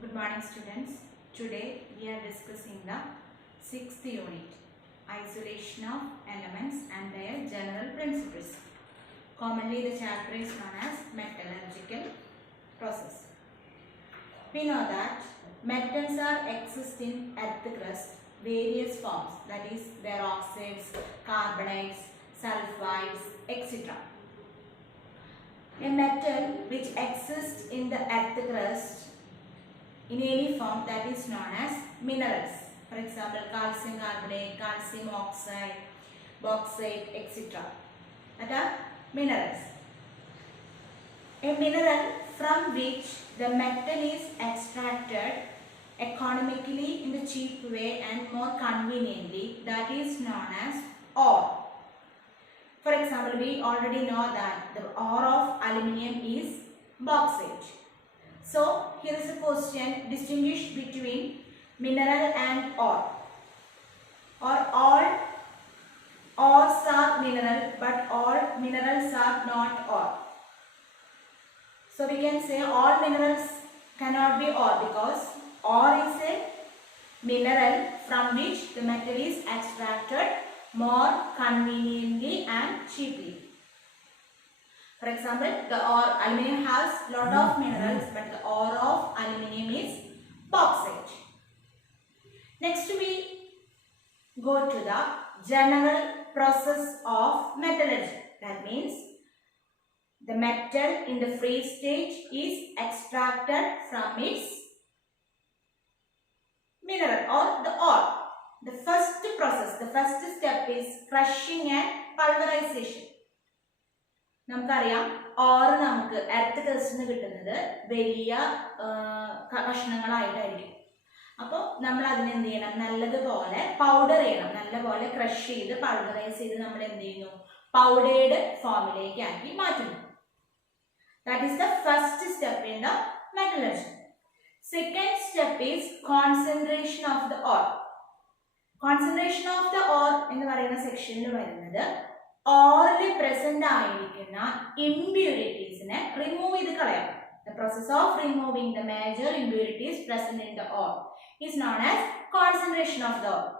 Good morning students. Today we are discussing the 6th unit, isolation of elements and their general principles. Commonly the chapter is known as metallurgical process. We know that metals are exist in earth crust various forms, that is their oxides, carbonates, sulfides, etc. A metal which exists in the earth crust in any form, that is known as minerals. For example, calcium carbonate, calcium oxide, bauxite, etc. That are minerals. A mineral from which the metal is extracted economically in the cheap way and more conveniently, that is known as ore. For example, we already know that the ore of aluminium is bauxite. So, here is a question, distinguish between mineral and ore. Or all ores are mineral, but all minerals are not ore. So, we can say all minerals cannot be ore because ore is a mineral from which the metal is extracted more conveniently and cheaply. For example, the ore aluminium has lot of minerals, but the ore of aluminium is bauxite. Next we go to the general process of metallurgy. That means the metal in the free state is extracted from its mineral or the ore. The first process, the first step is crushing and pulverization. നമുക്കറിയാം ഓറ് നമുക്ക് എർത്ത് ക്രസ്റ്റിന് കിട്ടുന്നത് വലിയ കഷ്ണങ്ങളായിട്ടായിരിക്കും. അപ്പോൾ നമ്മൾ അതിനെ എന്ത് ചെയ്യണം, നല്ലതുപോലെ പൗഡർ ചെയ്യണം, നല്ലപോലെ ക്രഷ് ചെയ്ത് പൾവറൈസ് ചെയ്ത് നമ്മൾ എന്ത് ചെയ്യുന്നു, പൗഡേർഡ് ഫോമിലേക്ക് ആക്കി മാറ്റുന്നു. That is the first step in the metallurgy. Second step is concentration of the ore. Concentration of the ore എന്ന് പറയുന്ന സെക്ഷനിൽ വരുന്നത് ഓറിൽ പ്രസന്റ് ആയിരിക്കുന്ന ഇംപ്യൂരിറ്റീസിനെ റിമൂവ് ചെയ്ത് കളയാം. The process of removing the major impurities present in the ore is known as concentration of the ore.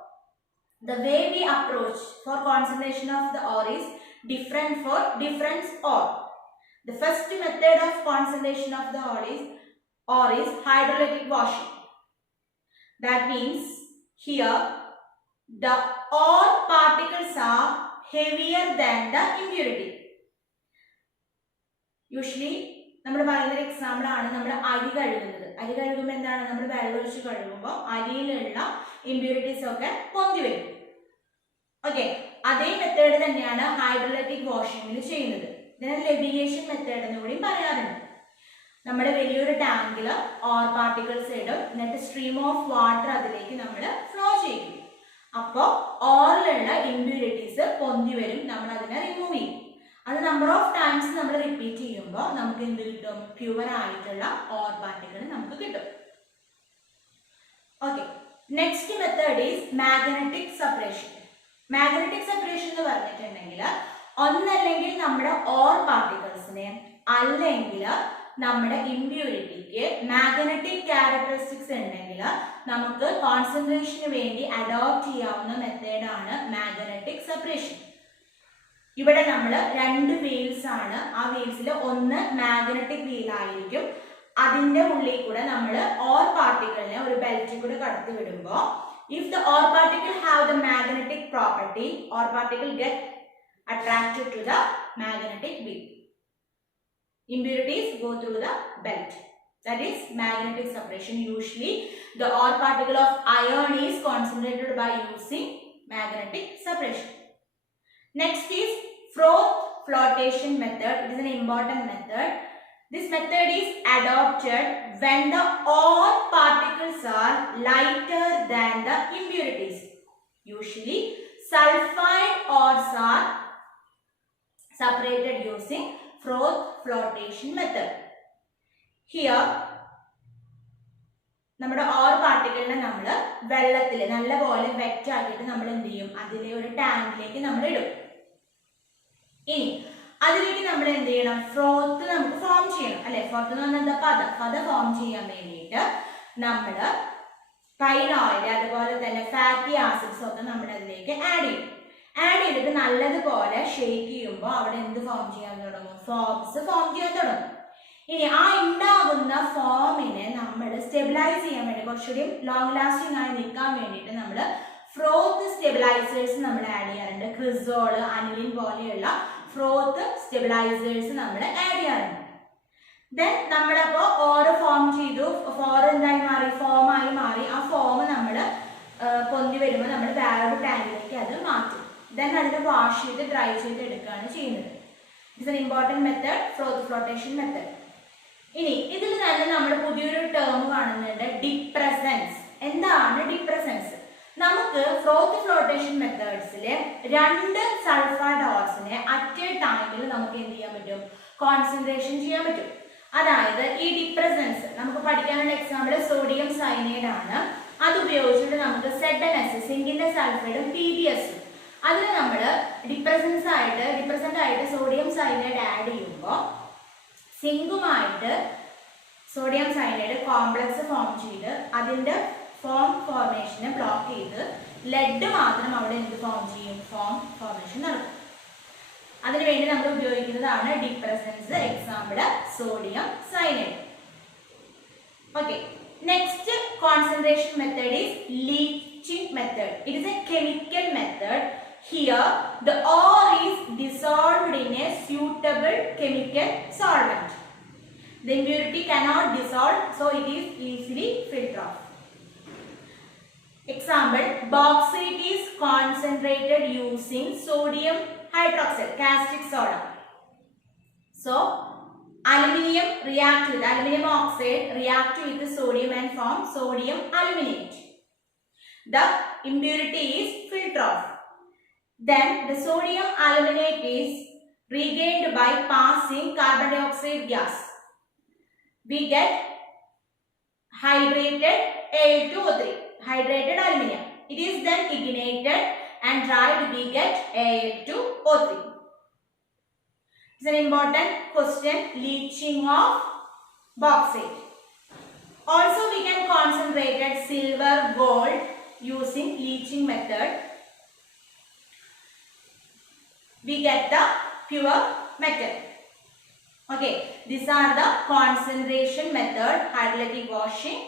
The way we approach for concentration of the ore is different for different ore. The first method of concentration of the ore is hydrolytic washing. That means here the ore particles are heavier than the impurity. Usually നമ്മൾ പറയുന്ന എക്സാമ്പിൾ ആണ് നമ്മൾ അരി കഴുകുന്നത്. അരി കഴുകുമ്പോൾ എന്താണ്, നമ്മൾ വെള്ളം ഒഴിച്ച് കഴുകുമ്പോൾ അരിയിലുള്ള ഇമ്പ്യൂരിറ്റീസ് ഒക്കെ പൊന്തി വരും. ഓക്കെ, അതേ മെത്തേഡ് തന്നെയാണ് ഹൈഡ്രോലറ്റിക് വാഷിങ്ങിൽ ചെയ്യുന്നത്. ഇതിനെ ലെവിയേഷൻ മെത്തേഡ് എന്ന് കൂടി പറയാറുണ്ട്. നമ്മുടെ വലിയൊരു ടാങ്കിൽ ഓർ പാർട്ടിക്കിൾസ് ഇടും, എന്നിട്ട് സ്ട്രീം ഓഫ് വാട്ടർ അതിലേക്ക് നമ്മൾ ഫ്ലോ ചെയ്യും. അപ്പോൾ ഓറിലുള്ള ഇമ്പ്യൂരിറ്റീസ് പൊന്തി വരും, നമ്മൾ അതിനെ റിമൂവ് ചെയ്യും. അത് നമ്പർ ഓഫ് ടൈംസ് നമ്മൾ റിപ്പീറ്റ് ചെയ്യുമ്പോൾ നമുക്ക് എന്ത് കിട്ടും, പ്യുവർ ആയിട്ടുള്ള ഓർ പാർട്ടിക്കിൾ നമുക്ക് കിട്ടും. Okay, next method is magnetic separation. Magnetic separation എന്ന് പറഞ്ഞിട്ടുണ്ടെങ്കിൽ ഒന്നല്ലെങ്കിൽ നമ്മുടെ ഓർ പാർട്ടിക്കിൾസിനെ അല്ലെങ്കിൽ നമ്മുടെ ഇമ്പ്യൂരിറ്റിക്ക് മാഗ്നറ്റിക് ക്യാരക്ടറിസ്റ്റിക്സ് ഉണ്ടെങ്കിൽ നമുക്ക് കോൺസെൻട്രേഷന് വേണ്ടി അഡോപ്റ്റ് ചെയ്യാവുന്ന മെത്തേഡാണ് മാഗ്നറ്റിക് സെപ്പറേഷൻ. ഇവിടെ നമ്മൾ രണ്ട് വീൽസ് ആണ്, ആ വീൽസിൽ ഒന്ന് മാഗ്നറ്റിക് വീൽ ആയിരിക്കും. അതിന്റെ ഉള്ളിൽ കൂടെ നമ്മൾ ഓർ പാർട്ടിക്കിളിനെ ഒരു ബെൽറ്റിൽ കൂടെ കടത്തി വിടുമ്പോൾ if the ore particle have the magnetic property, ore particle get attracted to the magnetic wheel. Impurities go through the belt. That is magnetic separation. Usually the ore particle of iron is concentrated by using magnetic separation. Next is froth flotation method. It is an important method. This method is adopted when the ore particles are lighter than the impurities. Usually sulfide ores are separated using froth flotation method. Here നമ്മുടെ ഓർ പാർട്ടിക്കിളിനെ നമ്മൾ വെള്ളത്തിൽ നല്ലപോലെ വെറ്റ് ആക്കിയിട്ട് നമ്മൾ എന്ത് ചെയ്യും, അതിലെ ഒരു ടാങ്കിലേക്ക് നമ്മൾ ഇടും. ഇനി അതിലേക്ക് നമ്മൾ എന്ത് ചെയ്യണം, ഫ്രോത്ത് നമുക്ക് ഫോം ചെയ്യണം അല്ലെ. ഫ്രോത്ത് എന്ന് പറഞ്ഞാൽ എന്താ, പത ഫോം ചെയ്യാൻ വേണ്ടിയിട്ട് നമ്മൾ പൈൻ ഓയിൽ അതുപോലെ തന്നെ ഫാറ്റി ആസിഡ്സ് ഒക്കെ നമ്മൾ അതിലേക്ക് ആഡ് ചെയ്യും. ആഡ് ചെയ്തിട്ട് നല്ലതുപോലെ ഷേക്ക് ചെയ്യുമ്പോൾ അവിടെ എന്ത് ഫോം ചെയ്യാൻ തുടങ്ങും? ഫോംസ് ഫോം ചെയ്യാൻ തുടങ്ങും. ഇനി ആ ഉണ്ടാകുന്ന ഫോമിനെ നമ്മൾ സ്റ്റെബിലൈസ് ചെയ്യാൻ വേണ്ടി കുറച്ചുകൂടി ലോങ് ലാസ്റ്റിംഗ് ആയി നിൽക്കാൻ വേണ്ടിയിട്ട് നമ്മൾ ഫ്രോത്ത് സ്റ്റെബിലൈസേഴ്സ് നമ്മൾ ആഡ് ചെയ്യാറുണ്ട്. ക്രിസോള്, അനിലിൻ പോലെയുള്ള ഫ്രോത്ത് സ്റ്റെബിലൈസേഴ്സ് നമ്മൾ ആഡ് ചെയ്യാറുണ്ട്. ദെൻ നമ്മളപ്പോൾ ഓരോ ഫോം ചെയ്തു, എന്തായി മാറി? ഫോമായി മാറി. ആ ഫോം നമ്മൾ പൊന്തി വരുമ്പോൾ നമ്മൾ വേറൊരു ടാങ്കിലേക്ക് അത് മാറ്റും. ദെൻ അതിനെ വാഷ് ചെയ്ത് ഡ്രൈ ചെയ്ത് എടുക്കുകയാണ് ചെയ്യുന്നത്. ഇറ്റ്സ് എൻ ഇമ്പോർട്ടൻറ്റ് മെത്തേഡ്, ഫ്രോത്ത് ഫ്ലോട്ടേഷൻ മെത്തേഡ്. ഇനി ഇതിൽ തന്നെ നമ്മൾ പുതിയൊരു ടേം കാണുന്നുണ്ട്, ഡിപ്രസൻസ്. എന്താണ് ഡിപ്രസൻസ്? നമുക്ക് ഫ്രോത്ത് ഫ്ലോട്ടേഷൻ മെത്തേഡ്സിൽ 2 സൾഫൈഡ് ഓർസിനെ അറ്റ് എ ടൈമിൽ നമുക്ക് എന്ത് ചെയ്യാൻ പറ്റും? കോൺസെൻട്രേഷൻ ചെയ്യാൻ പറ്റും. അതായത് ഈ ഡിപ്രസൻസ് നമുക്ക് പഠിക്കാനുള്ള എക്സാമ്പിൾ സോഡിയം സയനൈഡ് ആണ്. അത് ഉപയോഗിച്ചിട്ട് നമുക്ക് ZnS, സിങ്കിന്റെ സൾഫൈഡും PbSഉം, അതിൽ നമ്മൾ ഡിപ്രസന്റ് ആയിട്ട് സോഡിയം സയനൈഡ് ആഡ് ചെയ്യുമ്പോൾ സിങ്കുമായിട്ട് സോഡിയം സയനൈഡ് കോംപ്ലക്സ് ഫോം ചെയ്ത് അതിന്റെ ഫോർമേഷനെ ബ്ലോക്ക് ചെയ്ത് ലെഡ് മാത്രം അവിടെ എന്ത് ഫോം ചെയ്യും? ഫോർമേഷൻ നടക്കും. അതിനുവേണ്ടി നമ്മൾ ഉപയോഗിക്കുന്നതാണ് depressants. Example sodium cyanide. Okay, next concentration method is leaching method. It is A chemical method. Here the ore is dissolved in a suitable chemical solvent. The impurity cannot dissolve, so it is easily filtered off. Example, bauxite is concentrated using sodium hydroxide, caustic soda. So aluminium oxide react with sodium and form sodium aluminate. The impurity is filtered off. Then the sodium aluminate is regained by passing carbon dioxide gas. We get hydrated Al2O3, hydrated aluminium. It is then ignited and dried. We get Al2O3. It's an important question, leaching of bauxite. Also we can concentrate silver, gold using leaching method. We get the pure metal. Okay, these are the concentration method: hydrolytic washing,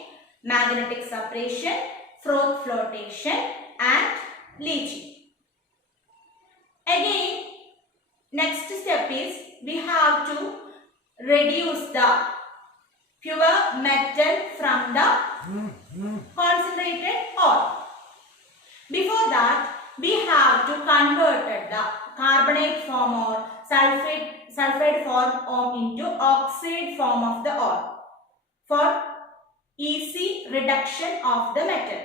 magnetic separation, froth flotation and leaching. Again, next step is we have to reduce the pure metal from the concentrated ore. Before that, we have to convert the carbonate form or sulfide form into oxide form of the ore for easy reduction of the metal.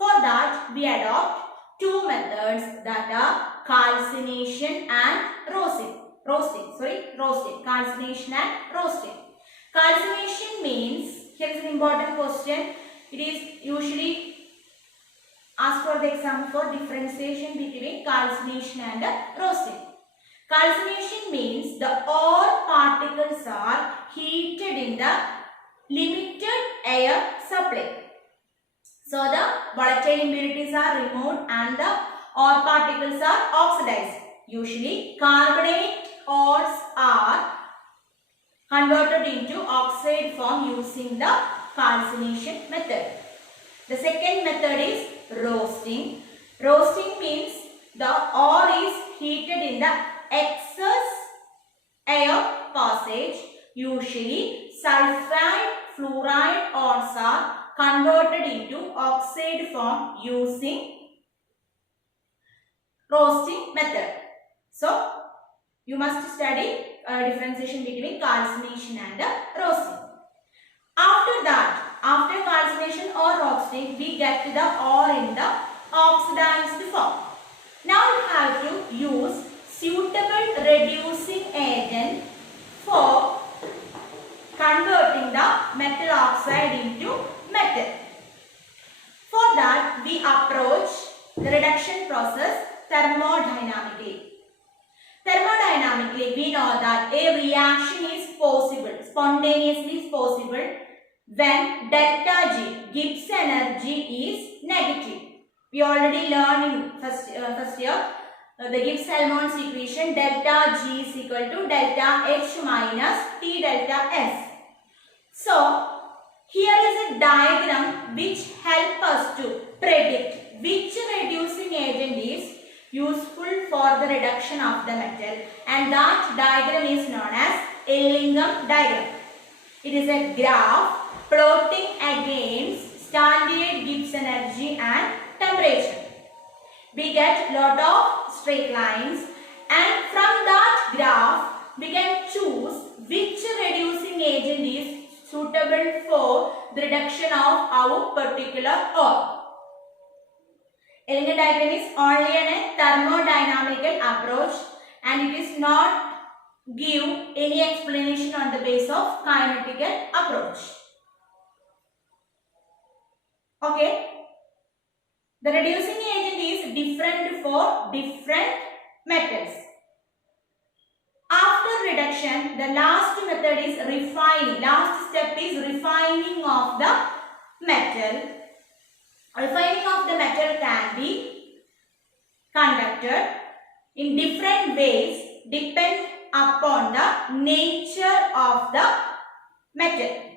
For that, we adopt 2 methods, that are calcination and roasting. Calcination and roasting. Calcination means, here is an important question. It is usually ask for the example for differentiation between calcination and roasting. Calcination means the ore particles are heated in the limited air supply. So the volatile impurities are removed and the ore particles are oxidized. Usually carbonate ores are converted into oxide form using the calcination method. The second method is roasting. Roasting means the ore is heated in the excess air passage. Usually sulfide, fluoride ores are converted into oxide form using roasting method. So you must study differentiation between calcination and roasting. After that, after calcination or roasting, we get the ore in the oxidized form. Now we have to use suitable reducing agent for converting the metal oxide into metal. For that, we approach the reduction process thermodynamically. Thermodynamically, we know that a reaction is possible, spontaneously is possible when delta G energy is negative. We already learned in first year the Gibbs-Helmholtz equation, delta G is equal to delta H minus T delta S. So here is a diagram which helps us to predict which reducing agent is useful for the reduction of the metal, and that diagram is known as Ellingham diagram. It is a graph plotting against standard Gibbs energy and temperature. We get lot of straight lines, and from that graph we can choose which reducing agent is suitable for the reduction of our particular ore. Ellingham diagram is only a thermodynamical approach, and it is not give any explanation on the basis of kinetical approach. Okay. The reducing agent is different for different metals. After reduction, the last method is refining. Last step is refining of the metal. Refining of the metal can be conducted in different ways, depend upon the nature of the metal.